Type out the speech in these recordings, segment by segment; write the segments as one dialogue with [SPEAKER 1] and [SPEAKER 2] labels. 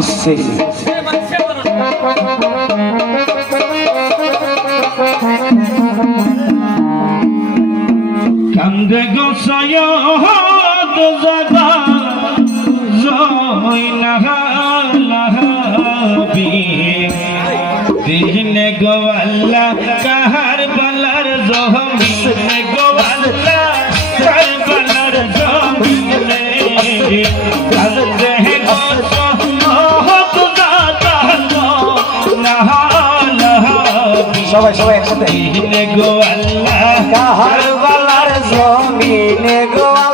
[SPEAKER 1] হচ্ছে।
[SPEAKER 2] কান্দে গোসায় জাগা, জয় নাহা দিনে গোয়াল্লা, কাহার বালার জহমিনে গোয়াল্লা কাহার বালার জহমিনে
[SPEAKER 1] সবাই সবাই একসাথে।
[SPEAKER 2] গোয়াল্লা
[SPEAKER 1] কাহার বালার জমিনে গো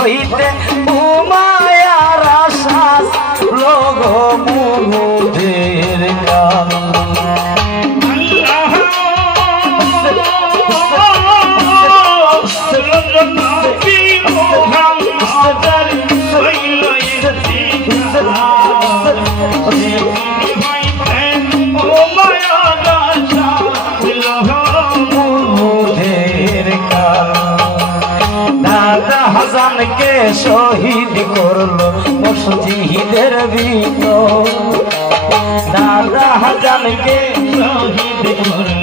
[SPEAKER 1] হইতে দাদা হাসানকে শহীদ করল মসজিদের ভিত দাদা হাসানকে
[SPEAKER 2] শহীদ করল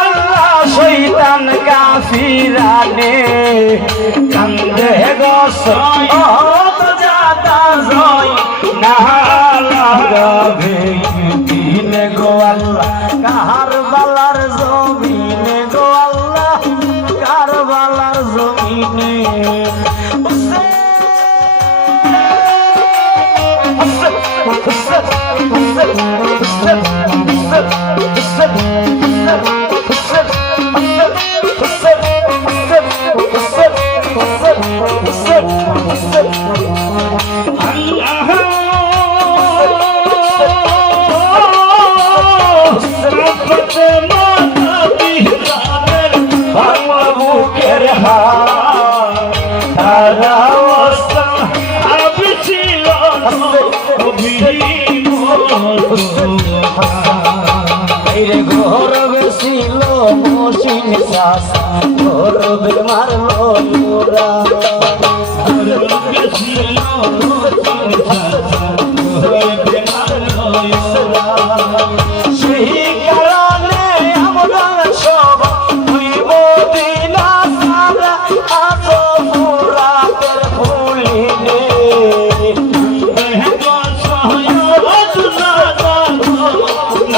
[SPEAKER 1] আল্লাহ শৈতান কাফিরানে কান্দে গস তো জাতা জয়। কাহার বালার জমিনে তারা অবস্থা রে গৌরবে ছিল মারলো মোরা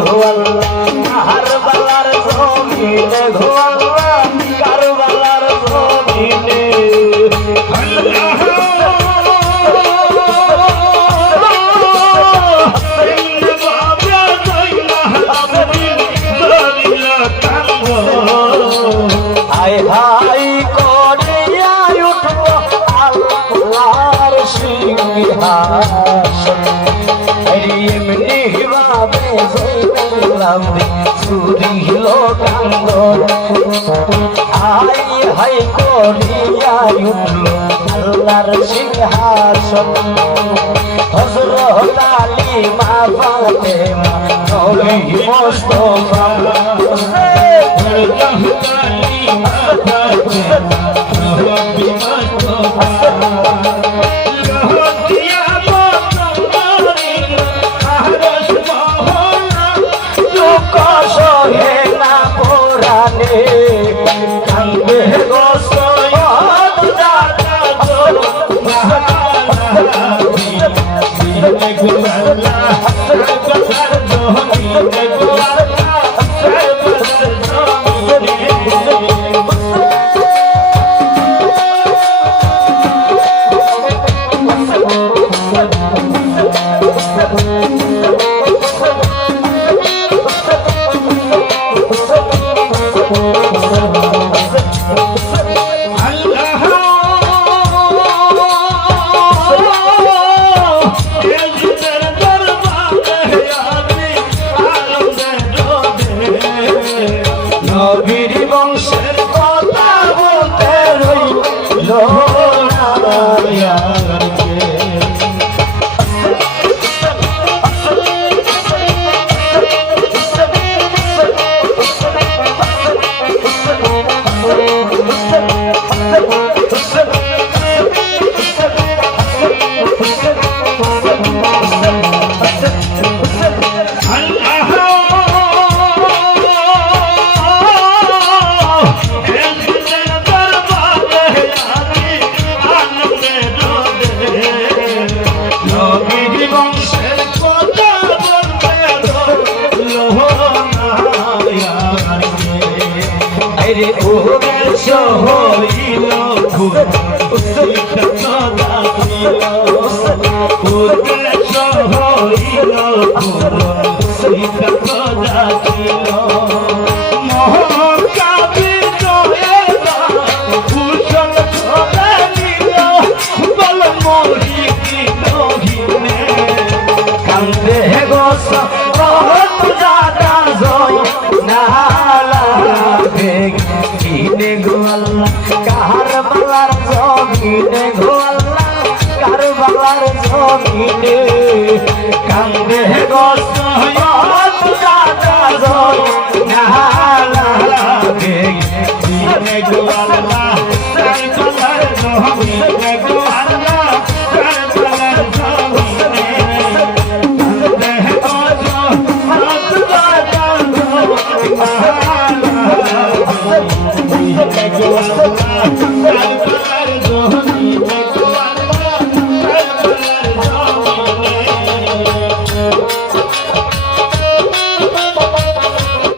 [SPEAKER 1] ঘোয়াল হার বালার সঙ্গে ঘোয়াল। হাই হাই করিয়া উঠল আল্লাহর সিংহাসন। হজরত আলী মা ফাতেমা নবী মুস্তাফা। হজরত আলী মা ফাতেমা নবী মুস্তাফা।
[SPEAKER 2] Thank you. Oh, হয়